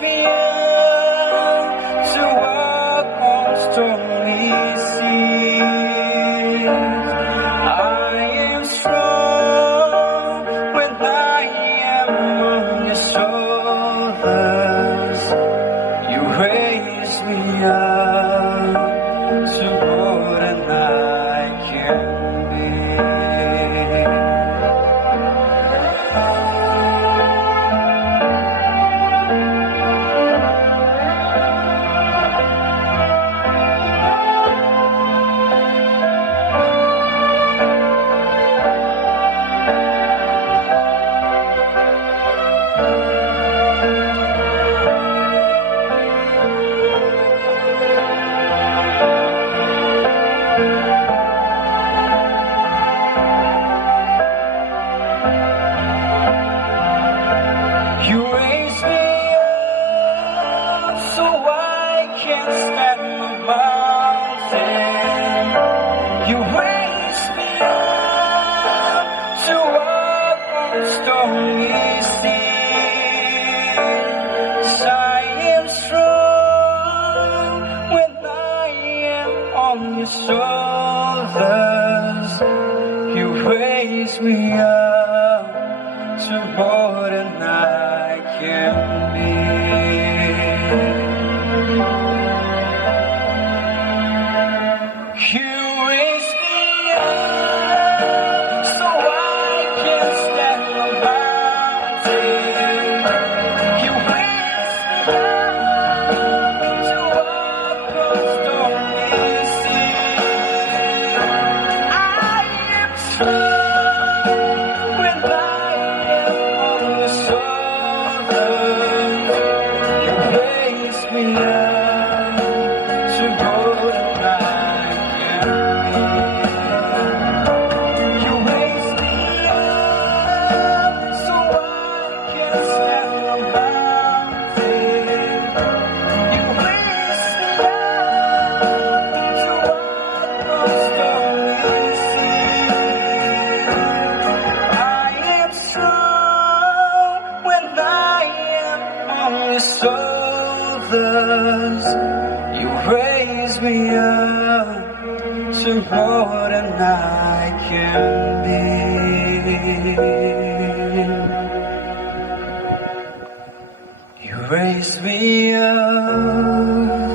me up to walk on stormy seas. I am strong when I am on your shoulders. You raise me up to more than I can be. You raise me up so I can stand the mountain. You raise me up to walk on stormy seas. I am strong when I am on your shoulders. You raise me up to more than I can be. You raise me up so I can stand the mountain. You raise me up to walk on stormy seas. I am strong when I am on the shoulders. You raise me up to more than I can be. You raise me up so I can stand the mountain. You raise me up to walk on stormy seas. I am strong when I am on your shoulders. You raise me up to more than I can be. You raise me up